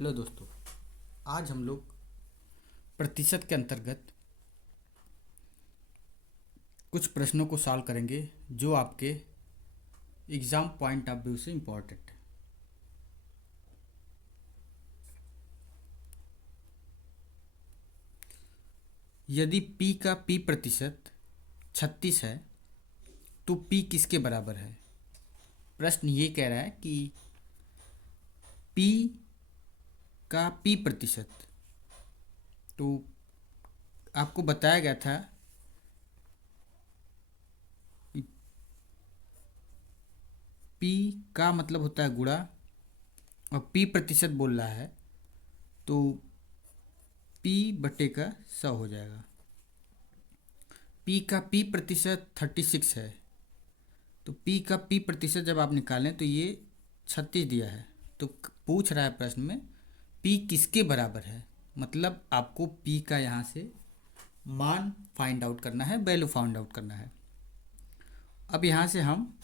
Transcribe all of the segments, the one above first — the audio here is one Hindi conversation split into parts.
हेलो दोस्तों। आज हम लोग प्रतिशत के अंतर्गत कुछ प्रश्नों को सॉल्व करेंगे जो आपके एग्ज़ाम पॉइंट ऑफ व्यू से इम्पोर्टेंट है। यदि p का p प्रतिशत 36 है तो p किसके बराबर है। प्रश्न ये कह रहा है कि p का p प्रतिशत, तो आपको बताया गया था p का मतलब होता है गुणा और p प्रतिशत बोल रहा है तो p बटे का 100 हो जाएगा। p का p प्रतिशत 36 है तो p का p प्रतिशत जब आप निकालें तो ये 36 दिया है। तो पूछ रहा है प्रश्न में p किसके बराबर है, मतलब आपको p का यहाँ से मान फाइंड आउट करना है, वैल्यू फाइंड आउट करना है। अब यहाँ से हम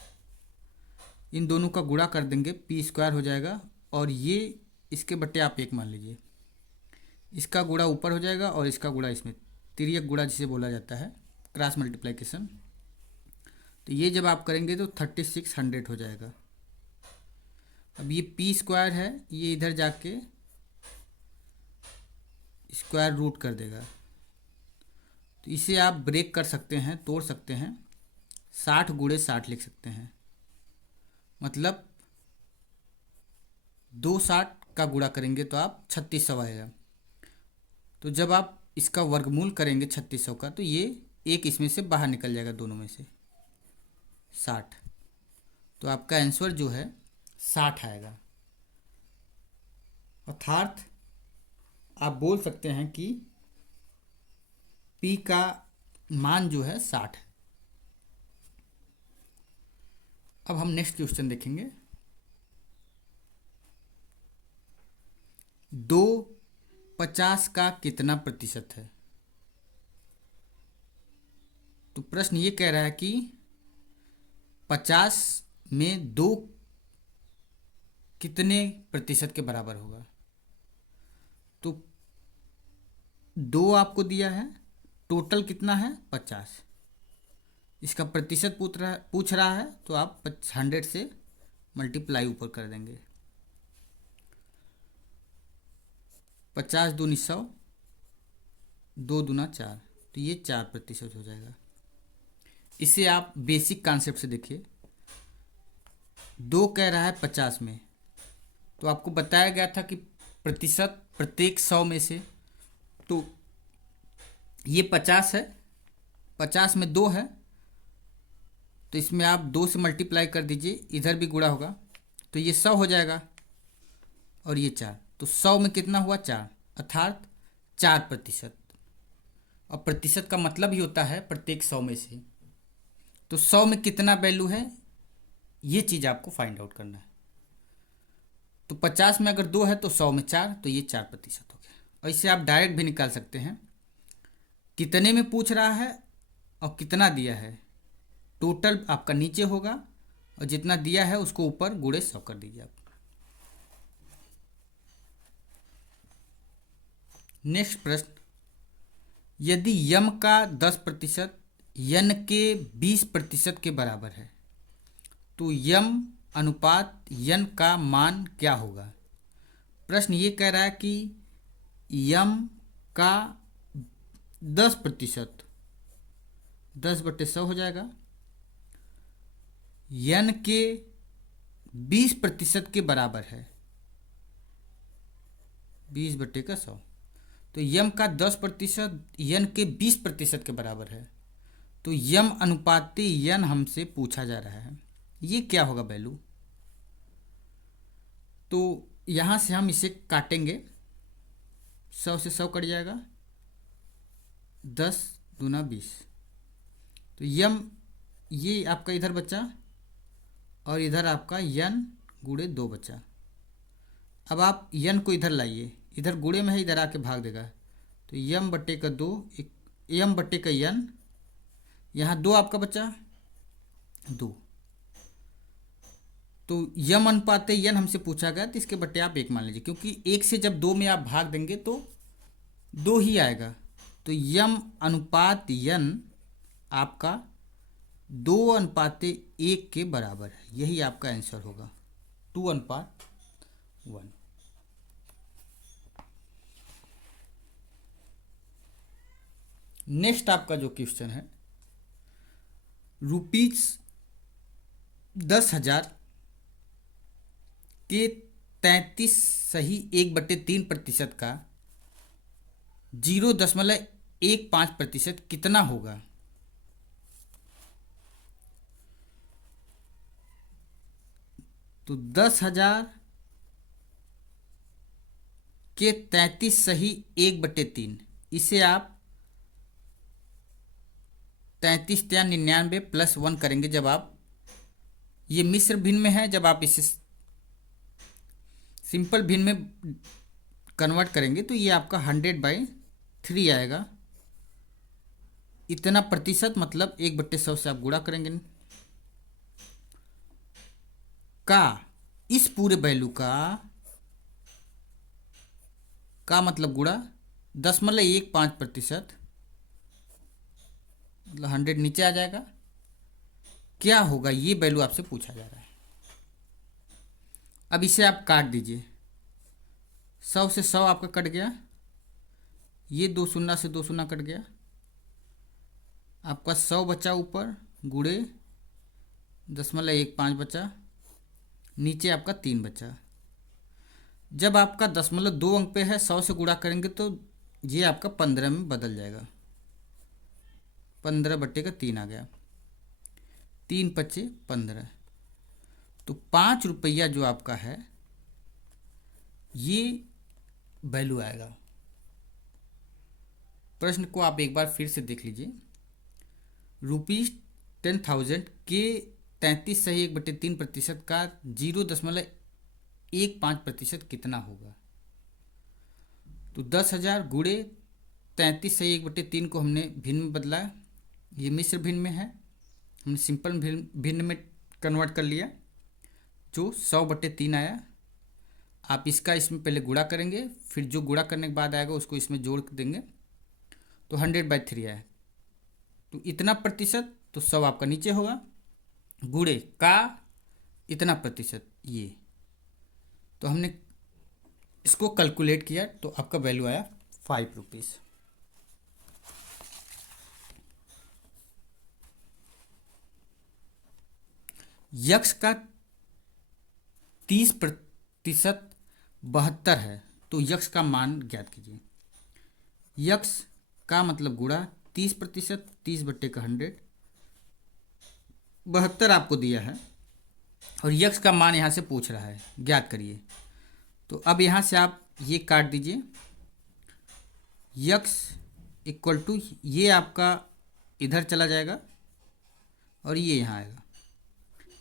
इन दोनों का गुणा कर देंगे, p स्क्वायर हो जाएगा और ये इसके बट्टे आप एक मान लीजिए, इसका गुणा ऊपर हो जाएगा और इसका गुणा इसमें, तिर्यक गुणा जिसे बोला जाता है, क्रॉस मल्टीप्लिकेशन। तो ये जब आप करेंगे तो 3600 हो जाएगा। अब ये p स्क्वायर है, ये इधर जाके स्क्वायर रूट कर देगा, तो इसे आप ब्रेक कर सकते हैं, तोड़ सकते हैं, 60 गुणे 60 लिख सकते हैं, मतलब 260 का गुणा करेंगे तो आप 3600 आएगा। तो जब आप इसका वर्गमूल करेंगे 3600 का तो ये एक इसमें से बाहर निकल जाएगा, दोनों में से 60, तो आपका आंसर जो है 60 आएगा। अर्थात आप बोल सकते हैं कि p का मान जो है 60 है। अब हम नेक्स्ट क्वेश्चन देखेंगे। 250 का कितना प्रतिशत है। तो प्रश्न ये कह रहा है कि 50 में 2 कितने प्रतिशत के बराबर होगा। तो 2 आपको दिया है, टोटल कितना है 50, इसका प्रतिशत पूछ रहा है तो आप 100 से मल्टीप्लाई ऊपर कर देंगे। 50 दूनी 100, 2 दूना 4, तो ये 4% हो जाएगा। इसे आप बेसिक कॉन्सेप्ट से देखिए, 2 कह रहा है 50 में, तो आपको बताया गया था कि प्रतिशत प्रत्येक 100 में से, तो ये 50 है, 50 में 2 है तो इसमें आप 2 से मल्टीप्लाई कर दीजिए, इधर भी गुणा होगा तो ये 100 हो जाएगा और ये 4, तो 100 में कितना हुआ 4, अर्थात 4%। और प्रतिशत का मतलब ही होता है प्रत्येक 100 में से, तो 100 में कितना वैल्यू है ये चीज़ आपको फाइंड आउट करना है। तो 50 में अगर 2 है तो 100 में 4, तो ये 4% हो गया। और इसे आप डायरेक्ट भी निकाल सकते हैं, कितने में पूछ रहा है और कितना दिया है, टोटल आपका नीचे होगा और जितना दिया है उसको ऊपर गुणे 100 कर दीजिए आप। नेक्स्ट प्रश्न, यदि यम का 10% यन के 20% के बराबर है तो यम अनुपात यन का मान क्या होगा। प्रश्न ये कह रहा है कि यम का 10%, 10/100 हो जाएगा, यन के 20% के बराबर है, 20/100, तो यम का 10% यन के 20% के बराबर है, तो यम अनुपाती यन हमसे पूछा जा रहा है, ये क्या होगा वैल्यू। तो यहाँ से हम इसे काटेंगे, 100 से 100 कट जाएगा, 10 दूना 20, तो यम ये आपका इधर बचा और इधर आपका यन गुणे 2 बचा। अब आप यन को इधर लाइए, इधर गुणे में है, इधर आके भाग देगा, तो यम बट्टे का 2, यम बट्टे का यन, यहाँ 2 आपका बचा 2, तो यम अनुपात यन हमसे पूछा गया, तो इसके बट्टे आप एक मान लीजिए, क्योंकि एक से जब दो में आप भाग देंगे तो दो ही आएगा। तो यम अनुपात यन आपका 2:1 के बराबर है, यही आपका आंसर होगा, 2:1। नेक्स्ट आपका जो क्वेश्चन है, ₹10,000 के 33.1/3% का 0.15% कितना होगा? तो 10,000 के 33.1/3, इसे आप 33×99 + 1 करेंगे। जब आप ये मिश्र भिन्न में है, जब आप इसे सिंपल भिन्न में कन्वर्ट करेंगे तो ये आपका 100/3 आएगा। इतना प्रतिशत मतलब 1/100 से आप गुणा करेंगे का इस पूरे वैल्यू का मतलब गुणा 0.15%, मतलब 100 नीचे आ जाएगा। क्या होगा, ये वैल्यू आपसे पूछा जा रहा है। अब इसे आप काट दीजिए, 100 से 100 आपका कट गया, ये 2 शून्य से 2 शून्य कट गया, आपका 100 बचा ऊपर, गुणे 0.15 बचा, नीचे आपका 3 बचा। जब आपका 0.2 अंक पे है, 100 से गुणा करेंगे तो ये आपका 15 में बदल जाएगा, 15/3 आ गया, 3×5 = 15। तो ₹5 जो आपका है ये वैल्यू आएगा। प्रश्न को आप एक बार फिर से देख लीजिए। ₹10,000 के 33.1/3% का 0.15% कितना होगा? तो 10,000 गुणे 33.1/3 को हमने भिन्न में बदला, ये मिश्र भिन्न में है, हमने सिंपल भिन्न में कन्वर्ट कर लिया, जो 100/3 आया। आप इसका इसमें पहले गुणा करेंगे, फिर जो गुणा करने के बाद आएगा उसको इसमें जोड़ देंगे, तो 100/3 आया। तो इतना प्रतिशत, तो 100 आपका नीचे होगा, गुणे का इतना प्रतिशत, ये तो हमने इसको कैलकुलेट किया तो आपका वैल्यू आया ₹5। यक्स का 30% 72 है, तो यक्स का मान ज्ञात कीजिए। यक्स का मतलब गुणा 30%, 30/100, 72 आपको दिया है और यक्स का मान यहाँ से पूछ रहा है, ज्ञात करिए। तो अब यहाँ से आप ये काट दीजिए, यक्स इक्वल टू ये आपका इधर चला जाएगा और ये यहाँ आएगा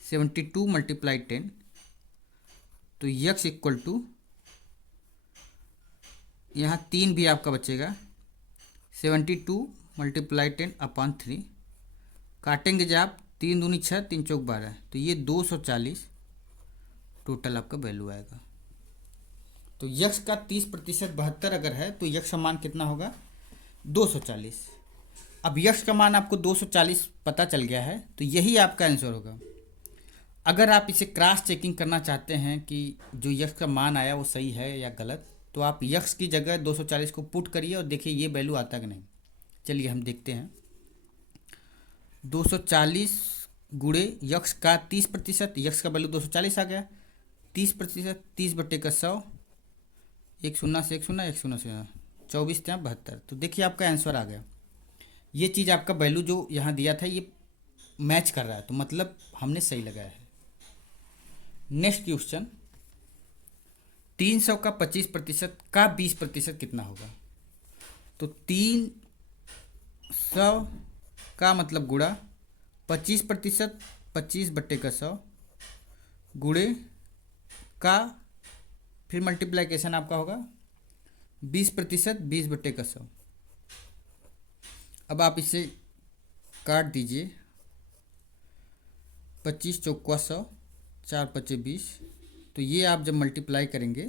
72 × 10। तो यक्स इक्वल टू यहाँ 3 भी आपका बचेगा, 72 × 10/3। काटेंगे जब आप 3 दूनी 6, 3 चौक 12, तो ये 240 टोटल आपका वैल्यू आएगा। तो यक्स का 30% 72 अगर है तो यक्स का मान कितना होगा? 240। अब यक्स का मान आपको 240 पता चल गया है, तो यही आपका आंसर होगा। अगर आप इसे क्रॉस चेकिंग करना चाहते हैं कि जो यक्स का मान आया वो सही है या गलत, तो आप यक्स की जगह 240 को पुट करिए और देखिए ये वैल्यू आता कि नहीं। चलिए हम देखते हैं। 240 गुणे यक्स का 30%, यक्स का वैल्यू 240 आ गया। 30%, 30/100, 1 शून्य से 1 शून्य, 1 शून्य से 24 × 72। तो देखिए आपका आंसर आ गया। ये चीज़ आपका वैल्यू जो यहाँ दिया था ये मैच कर रहा है, तो मतलब हमने सही लगाया है। नेक्स्ट क्वेश्चन, 300 का 25% का 20% कितना होगा? तो 300 का मतलब गुणा 25%, 25/100 गुणे का फिर मल्टीप्लाइकेशन आपका होगा 20%, 20/100। अब आप इसे काट दीजिए, 25 × 100, 4 पचे 20। तो ये आप जब मल्टीप्लाई करेंगे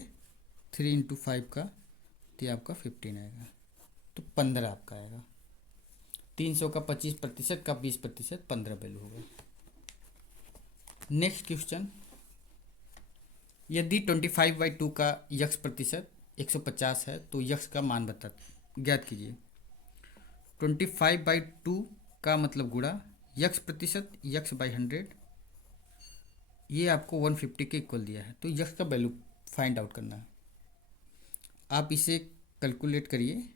3 × 5 का, तो ये आपका 15 आएगा। तो 15 आपका आएगा। 300 का 25% का 20%, 15 वैल्यू होगा। नेक्स्ट क्वेश्चन, यदि 25/2 का यक्स प्रतिशत 150 है तो यक्स का मान बता ज्ञात कीजिए। 25/2 का मतलब गुणा यक्स प्रतिशत यक्स बाई 100, ये आपको 150 के इक्वल दिया है, तो यक्स का वैल्यू फाइंड आउट करना है। आप इसे कैलकुलेट करिए।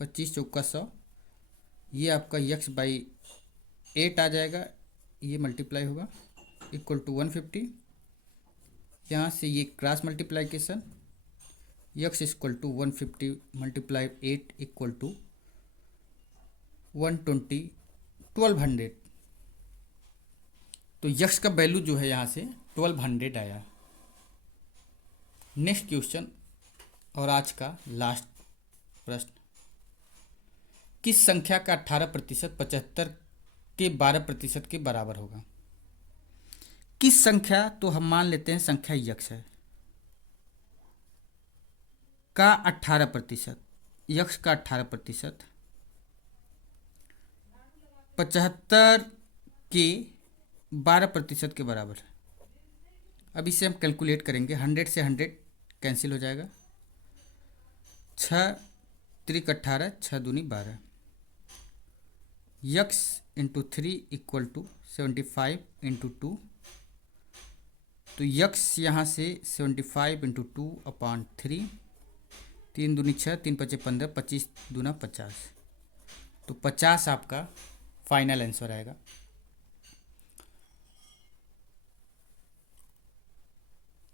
25 चौका 100, ये आपका यक्स बाई 8 आ जाएगा, ये मल्टीप्लाई होगा इक्वल टू 150। यहाँ से ये cross multiplication, x equal to 150 multiply 8 equal to 120, 1200। तो यक्स का वैल्यू जो है यहाँ से 1200 आया। नेक्स्ट क्वेश्चन और आज का लास्ट प्रश्न, किस संख्या का 18% 75 के 12% के बराबर होगा। किस संख्या, तो हम मान लेते हैं संख्या यक्स है, का 18%, यक्स का 18% 75 के 12% के बराबर है। अब इसे हम कैलकुलेट करेंगे। 100 से 100 कैंसिल हो जाएगा। 6 त्रिक 18, 6 दूनी 12, x into 3 equal to 75 into 2। तो यक्स यहाँ से 75 इंटू 2/3, 3 दूनी 6, 3 पचे 15, 25 दूना 50। तो 50 आपका फाइनल आंसर आएगा।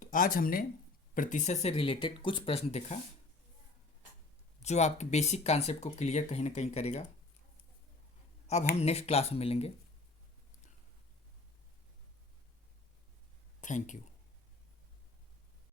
तो आज हमने प्रतिशत से रिलेटेड कुछ प्रश्न देखा जो आपके बेसिक कॉन्सेप्ट को क्लियर कहीं ना कहीं करेगा। अब हम नेक्स्ट क्लास में मिलेंगे। Thank you.